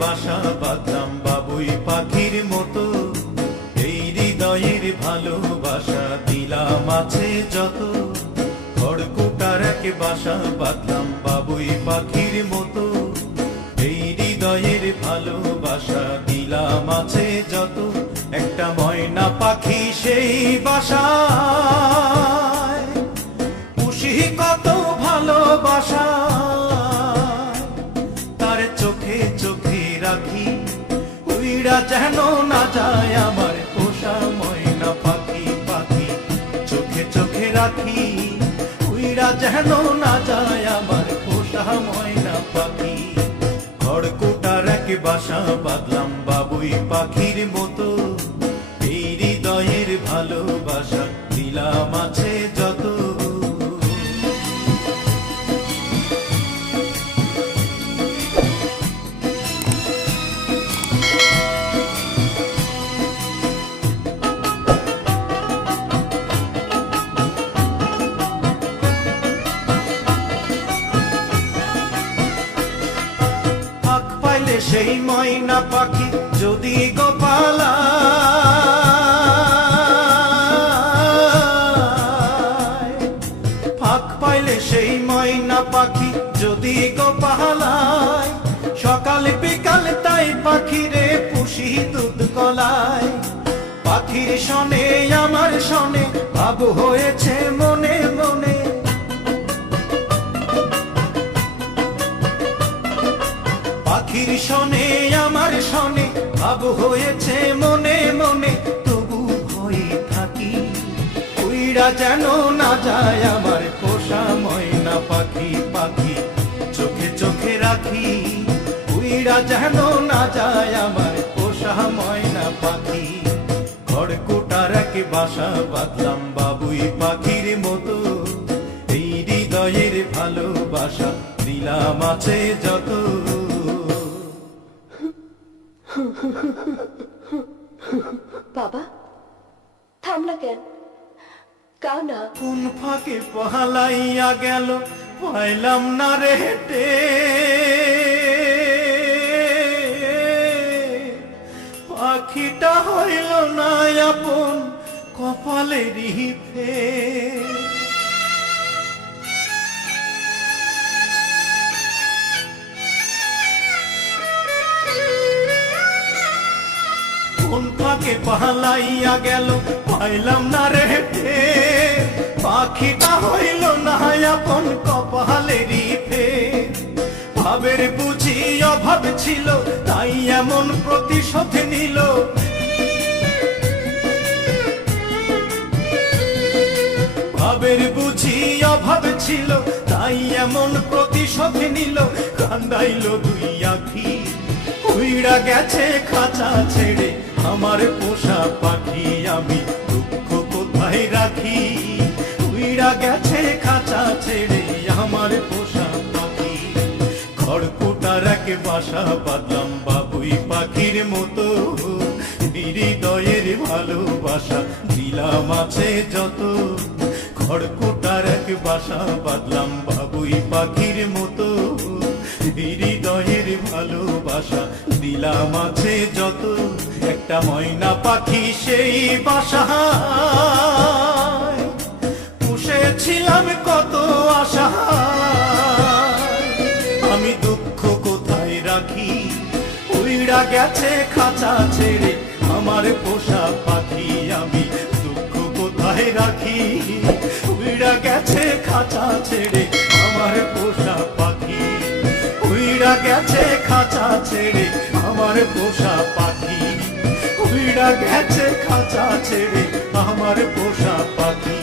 বাসা বাঁধলাম বাবুই পাখির মতো, এই হৃদয়ের ভালোবাসা দিলাম আছে যত। খড়কুটার এক বাসা বাঁধলাম বাবুই পাখির মতো, এই হৃদয়ের ভালোবাসা দিলাম আছে যত। একটা ময়না পাখি সেই বাসায়, পুষি কত ভালোবাসা, তার চোখে চোখে রাখি, উইরা যেন না যায় আমার পোষা ময়না পাখি। পাখি চোখে চোখে রাখি, উইরা যেন না যায় আমার পোষা ময়না পাখি। খড়কুটার এক বাসা বাঁধলাম বাবুই পাখির মতো, এই হৃদয়ের ভালোবাসা দিলাম আছে যত। সেই ময়না পাখি যদি গোপালা, ফাঁক পাইলে সেই ময়না পাখি যদি গোপালায়, সকাল বিকাল তাই পাখিরে পুষি দুধ কলায়। পাখির শনে আমার শনে ভাব হয়েছে মনে মনে, পাখির শনে আমার শনে ভাব হয়েছে মনে মনে। তবু ভয়ে থাকি, উইরা যেন না যায় আমার পোষা ময়না পাখি। পাখি চোখে চোখে রাখি, উইরা যেন না যায় আমার পোষা ময়না পাখি। খড়কুটার এক বাসা বাঁধলাম বাবুই পাখির মতো, এই হৃদয়ের ভালোবাসা দিলাম আছে যত। বাবা থামলা কেন? কাও না। কোন ফাঁকে পহালাইয়া গেল পাইলাম না রে হেঁটে, পাখিটা হইল না আপন কপালেরই ফের। কোন ফাঁকে পালাইয়া গেল পাইলাম না রে হেঁটে, পাখিটা হইল না আপন কপালেরই ফের। ভাবের বুঝি অভাব ছিল তাই এমন প্রতিশোধ নিল, ভাবের বুঝি অভাব ছিল তাই এমন প্রতিশোধ নিল। কান্দাইল দুই আখি, উইরা গেছে খাঁচা ছেড়ে আমার পোষা পাখি। আমি দুঃখ কোথায় রাখি, উইরা গেছে খাঁচা ছেড়ে আমার পোষা পাখি। খড়কুটার এক বাসা বাঁধলাম বাবুই পাখির মতো, হৃদয়ের ভালোবাসা দিলাম আছে যত। খড়কুটার এক বাসা বাঁধলাম বাবুই পাখির মতো, হৃদয়ের ভালোবাসা দিলাম আছে যত। একটা ময়না পাখি সেই বাসায়, পুষেছিলাম কত আশা, আমি দুঃখ কোথায় রাখি, উইরা গেছে খাঁচা ছেড়ে আমার পোষা পাখি। আমি দুঃখ কোথায় রাখি, উইরা গেছে খাঁচা ছেড়ে আমার পোষা পাখি। উইরা গেছে খাঁচা ছেড়ে আমার পোষা পাখি, উইরা গেছে খাঁচা ছেড়ে আমার পোষা পাখি।